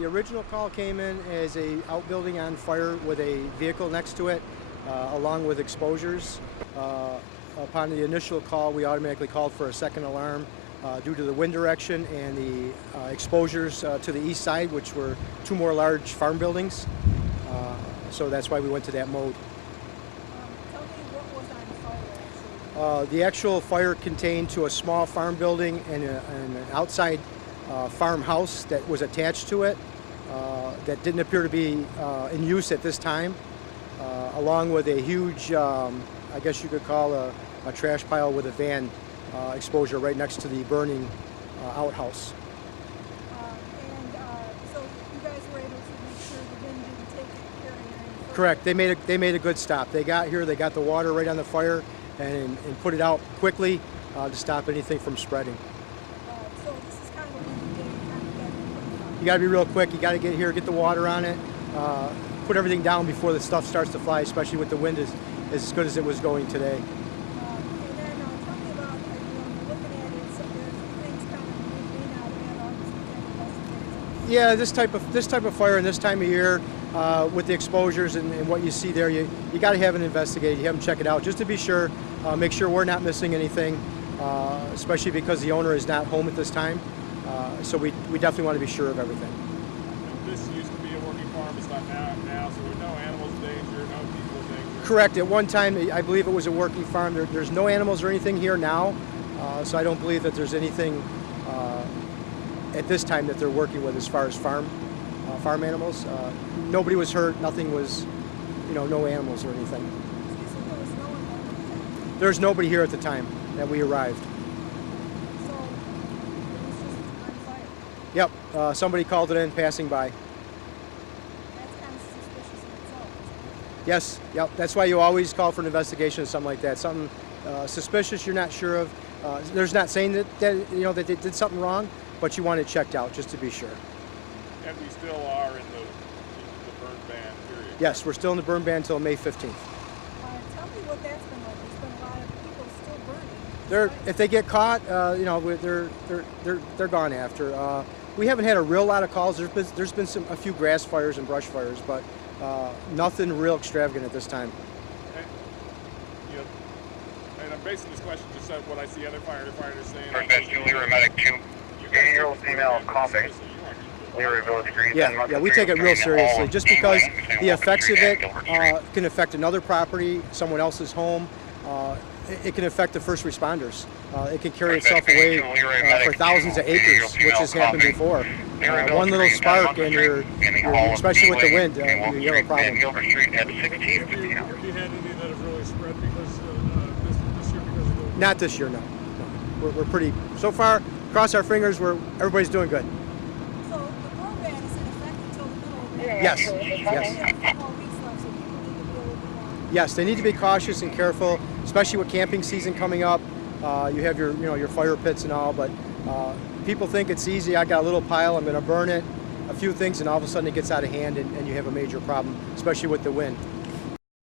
The original call came in as a outbuilding on fire with a vehicle next to it, along with exposures. Upon the initial call, we automatically called for a second alarm due to the wind direction and the exposures to the east side, which were two more large farm buildings. So that's why we went to that mode. Tell me what was on fire actually. The actual fire contained to a small farm building and an outside farmhouse that was attached to it that didn't appear to be in use at this time, along with a huge, I guess you could call a trash pile with a van exposure right next to the burning outhouse. So you guys were able to make sure the wind didn't take it carrying any further? Correct. They made a good stop. They got here. They got the water right on the fire and put it out quickly to stop anything from spreading. So this is kind of a windy day. You kind of got to You got to be real quick. You got to get here, get the water on it, put everything down before the stuff starts to fly, especially with the wind as good as it was going today. and then tell me about, looking at it, so there's things kind of may not have all this kind of possibilities. Yeah, this type of fire and this time of year, with the exposures and what you see there, you got to have it investigated. You have them check it out just to be sure. Make sure we're not missing anything, especially because the owner is not home at this time. So we definitely want to be sure of everything. This used to be a working farm. It's not now, so there's no animals in danger, no people in danger. Correct. At one time, I believe it was a working farm. There's no animals or anything here now, so I don't believe that there's anything at this time that they're working with as far as farm animals. Nobody was hurt. Nothing was, no animals or anything. So there was no one home. There's nobody here at the time that we arrived. So it was just on fire. Yep. Somebody called it in passing by. That's kind of suspicious in itself, isn't it? Yes. Yep. That's why you always call for an investigation or something like that. Something suspicious you're not sure of. There's not saying that that they did something wrong, but you want it checked out just to be sure. And we still are in the burn ban period. Yes, we're still in the burn ban until May 15th. Tell me what that's been like. There's been a lot of people still burning. If they get caught, they're gone after. We haven't had a real lot of calls. There's been a few grass fires and brush fires, but nothing real extravagant at this time. And I'm basing this question just on what I see other firefighters saying. First Julie Medic 2, 80-year-old female coughing. Yeah, we take it real seriously. Just because the effects of it can affect another property, someone else's home, it can affect the first responders. It can carry itself away for thousands of acres, which has happened before. One little spark, and you're especially with the wind, you have a problem. Have you had any that have really spread because this year because of the... Not this year, no. We're pretty, so far, cross our fingers, everybody's doing good. So the burn ban is in effect until the middle of May. Yes, So yes. we have 4 weeks left, so people need to be a little bit more. Yes, they need to be cautious and careful, especially with camping season coming up. You have your fire pits and all, but people think it's easy. I got a little pile, I'm going to burn it, a few things, and all of a sudden it gets out of hand and you have a major problem, especially with the wind.